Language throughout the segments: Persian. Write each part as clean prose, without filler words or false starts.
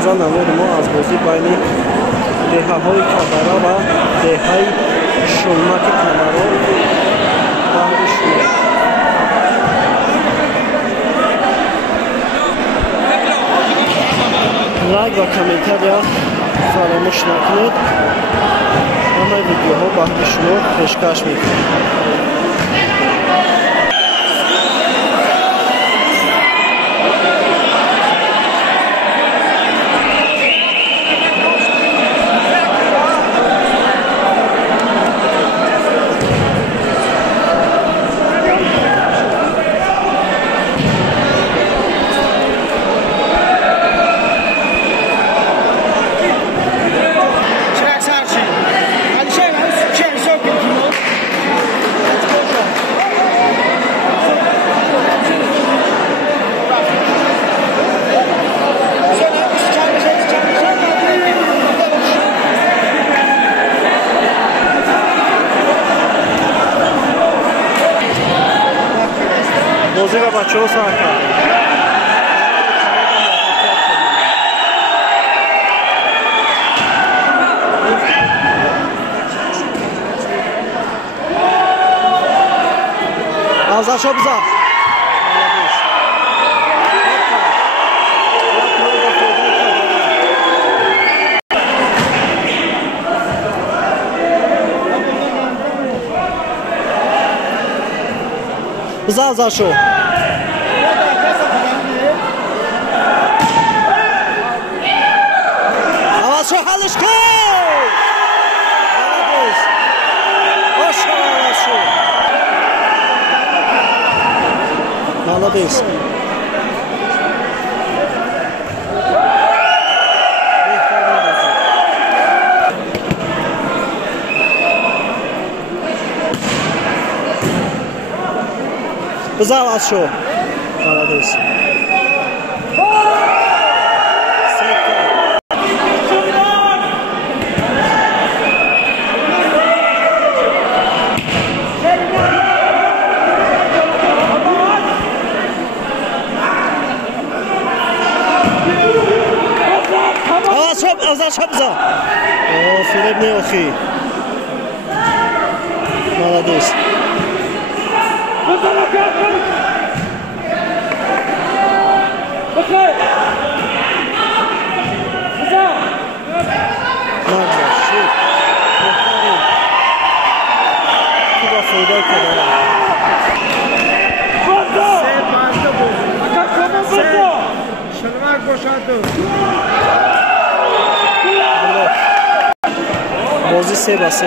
امروزا نمود ما از بازی بین دهه‌های کبرا و دهه‌های شلمک کبرا بحث شد. لایک و کامنتر یا فراموش نکنید. همه ویدیوها برای شما پیشکش میکنم. بازی را بچه ها سر کرد. ازش ها بزن. بزن ازش ها. شو حلش کن. مالادیس. بزن از شو. مالادیس. ازش بزن. فیلیپ نیوخی. مالادیس. بازی 3-3.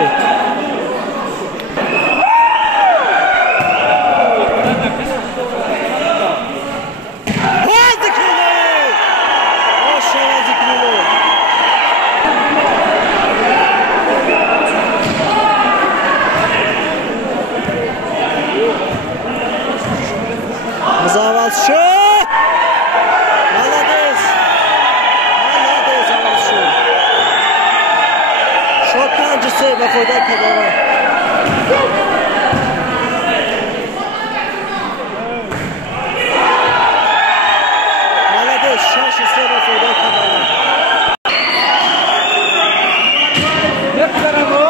Zavaz şu. Malades. Malades zavaz şu. Şok kancısı ve foyda kadar. Malades şaşısı ve foyda kadar. Ne kadar bu?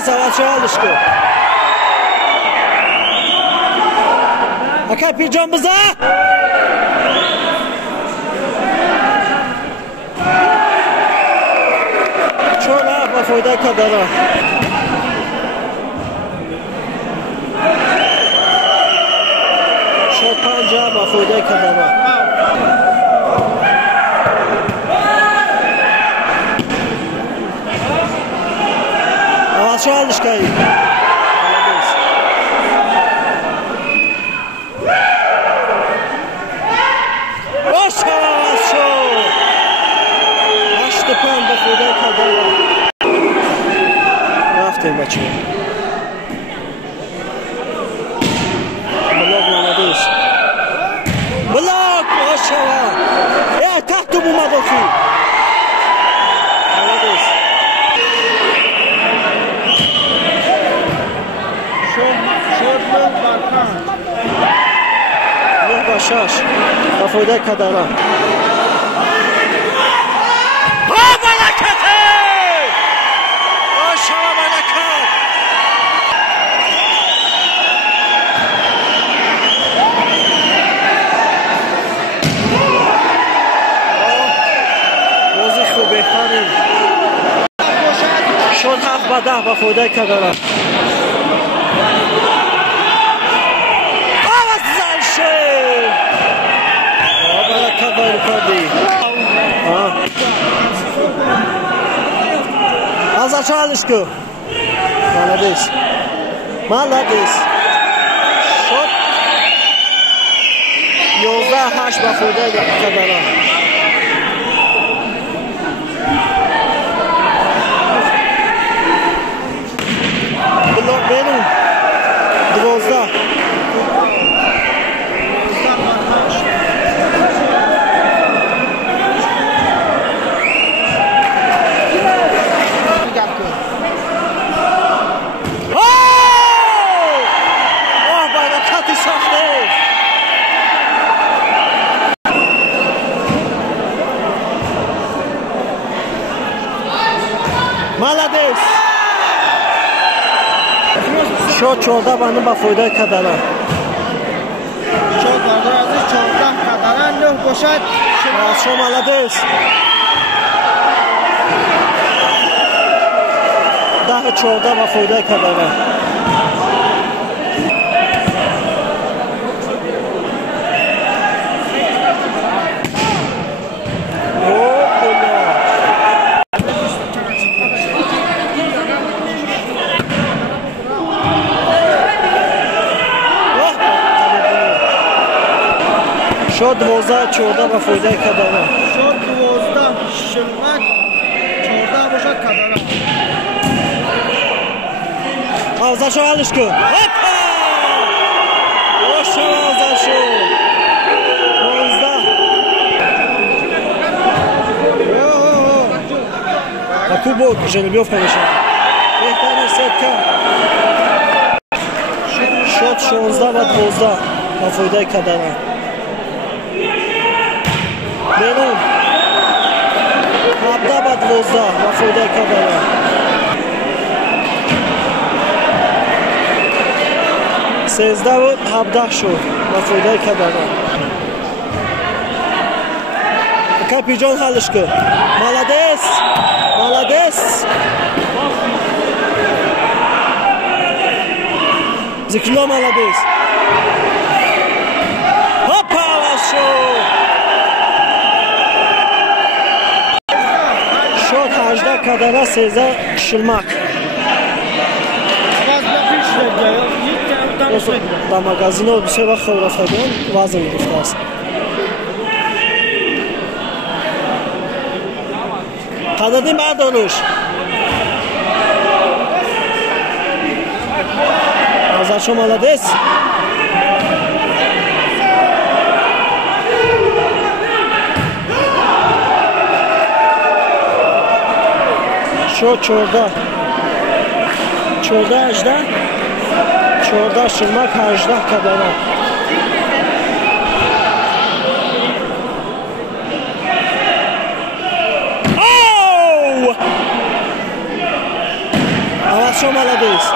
Zavaz şu alıştı. Akay pircan bize. Çoğla bu foyda kadar. Çok panca bu foyda kadar. Şu alışkayı. Boş hava şu. Açtı pan da foda kadar. Raftem başı. Blok Malades. Blok boş hava. Ya tahtu bu madoki. Malades. 6 با فایده کدرا. شد 7 با 10 با فایده کدرا. آواز زنشه برکت باید کردی. از چالش کو مالدیس شد 11-8 با فایده کدرا. بینون 12 برکتی ساخته. مالدیس شد 14 بانه با فایده کدرا. شد 14 کدرا 9 باشد. شما مالدیس 10-14 با فایده کدرا. شد 12-14 با فایده کدرا. شد 12 شلمک 14 باشد کدرا. آوزشو حلش کن. هپا روشن آوزشو 12 خوب بود ژنویف نمیشه بهترین سیت شد 16 و 12 با فایده کدرا. بینون 17 و 12 با فایده کدرا. سیزده و 17 شد با فایده کدرا. کپی جان حلش کن. مالدیس ذکرلا مالدیس هاپا آواز شد 18 کدرا 13 شلمک. در مغازین ها بسیار وقت خود رفتگان وزن گرفته است. قدردین بردارش از شما مالدیس شد 14 18 14 شلمک 18 کدرا. آواز شما مالدیس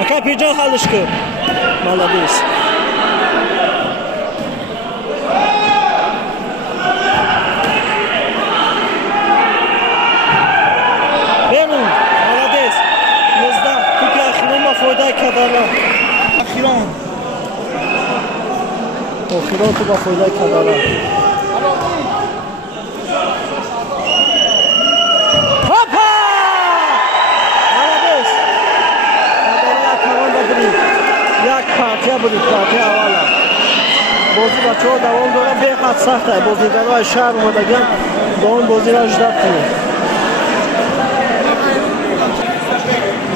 اکا پیجان حالش کن مالدیس بینون مالدیس 11 کوپی اخیران با فایده کدرا. اخیران تو با فایده کدرا. یک پارتیا بودید پارتیا اولا بازی بچه ها دوام دارن به خط سخته بازیگرای شهر اومدگن دوام بازی را اجداد کنید.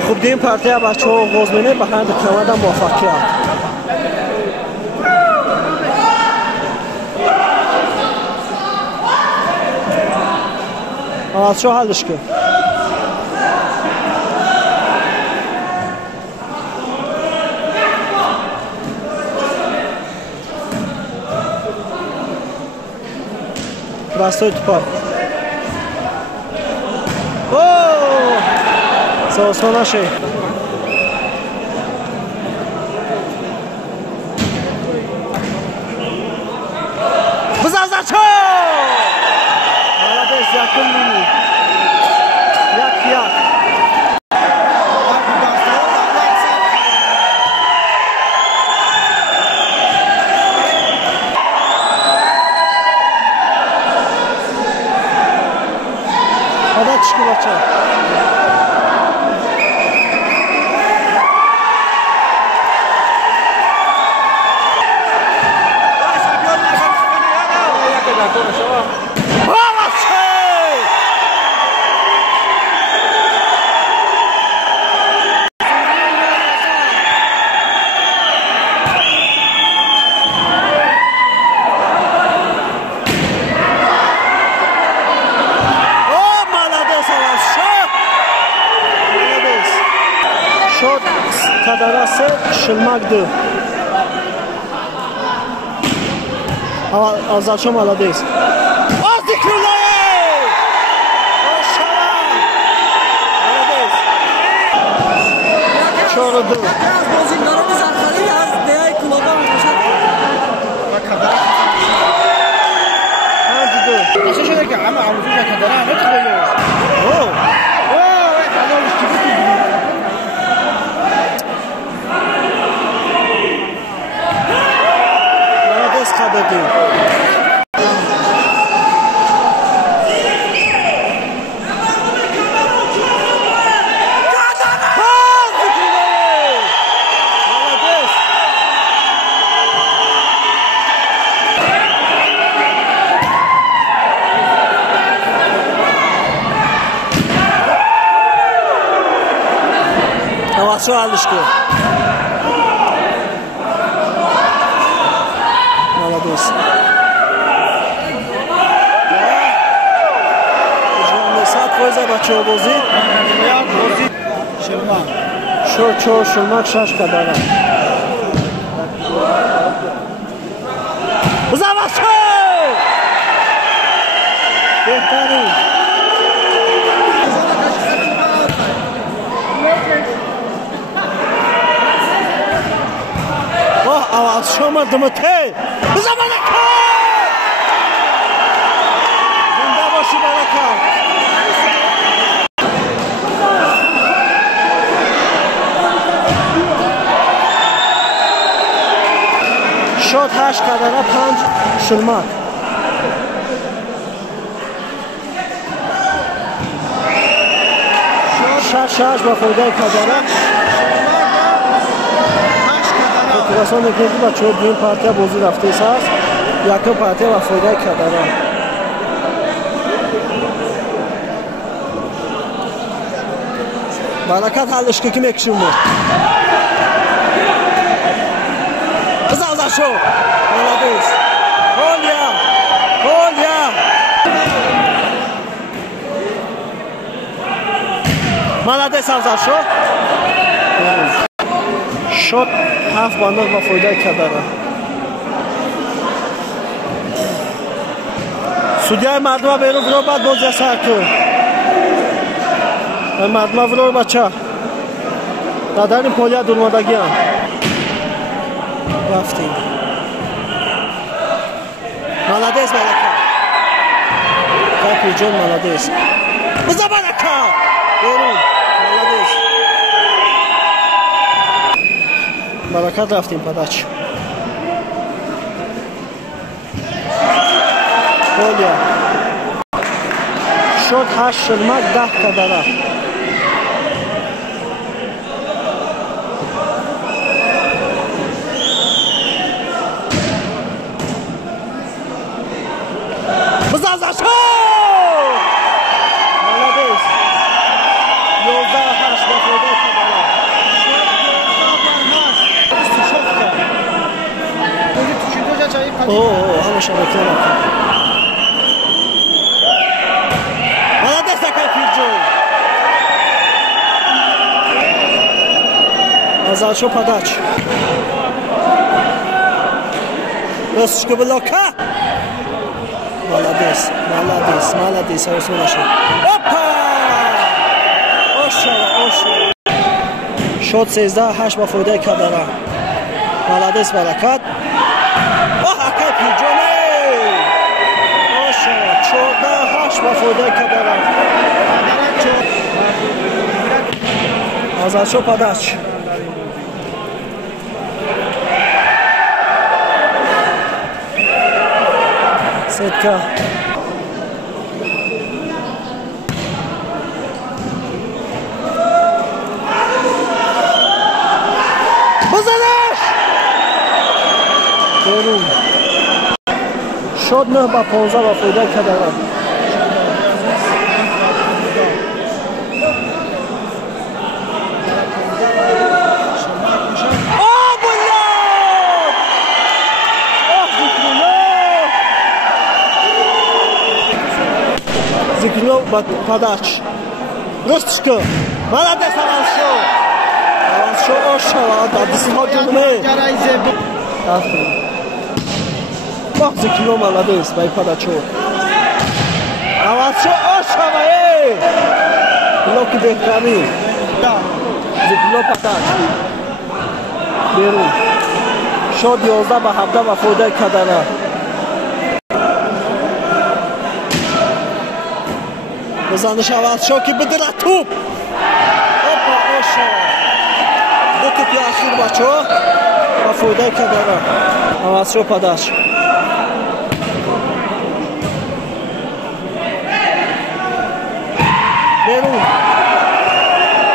خوب دیم پارتیا بچه ها باز مینه به خند کمد هم موفقیت. از شو حلش کن. Растои тупа. О! Сосонаши. Бузазачо! Молодец, якын лини. Як. Подачки бача. Шот кадарасе шилмагды. Азачо молодец. Аздикрулай! Ошара! Молодец. Чороды. Аз бозингарони зархари аз деяи клуба мебошад. Ва кадара. Ҳамҷиду. Аша шуде ки ҳама амрӯза кадара нетхоёш. О! ҳалолиш ки бути. Молодец кадады. Авасо алишко. Молодец. Жамесат фойза бачобози. Як бози шилмак. Шо шилмак шаш кадара. Завасо! Бехтарин. Аваз шома дмте. Заманака! Зинда боши барака. Шот 8 кадара 5 шилмак. Шаш ба фоидаи кадара. Расон экеки бачаҳо дуюм партия бозӣ рафтааст. Якум партия ва фоидаи кадара. Баракат ҳаллишки ки мекишим мо. Завзашо. Молодец. Коля. Молодец Завзашо. Шот 7 бандоз ба фоидаи кадара. Судяи мардума беру виро баъд бозия сар кун. Мардума виро бача. Дадари полия дурмадагиам. Рафтим. Молодец Барака. Капиҷон молодец. Буза Барака. Берун. Молодец. Баракат рафтим подач. Коля. Шот 8 шилмак 10 кадара. Бузазашо! Молодец. 11-8 ба фоидаи кадара. Ҳама шабака рафт. Молодец такой Пирҷон. Азачо подач. Ростушка блока. молодец, молодец, молодец, Расулаша. Опа! Ошава, ошава. Шот 13-8 ба фоидаи Кадара. Молодец, баракат. Акай пиҷоне. Ошава, 14-8 ба фоидаи Кадара. Азаршо падач. Сетка. Базараш! Берун. Шод 9 ба 15 ба фоидаи Кадара. Зикрилов подач. Ростушка. Молодец, Авансшо. Авансшо ошава. Дадисима ҷулме. Бах Зикрилов молодец. Бай подачо. Авансшо ошава. Блоки беҳтарин. Зикрилов подач. Берун. Шод 11 ба 17 ба фоидаи Кадара. Бизаниш Авансшо ки бидира туп. Опа, ошава. Ду тупи ахир бачо. Ба фоидаи Кадара. Авансшо падаш. Берун.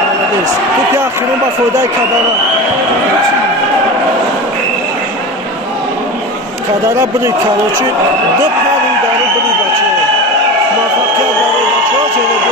Молодец. Тупи ахирун ба фоидаи Кадара. Кадара бирид короче. Ду пари дари бирид бачо. Муваффақият барои бачо ҷелеб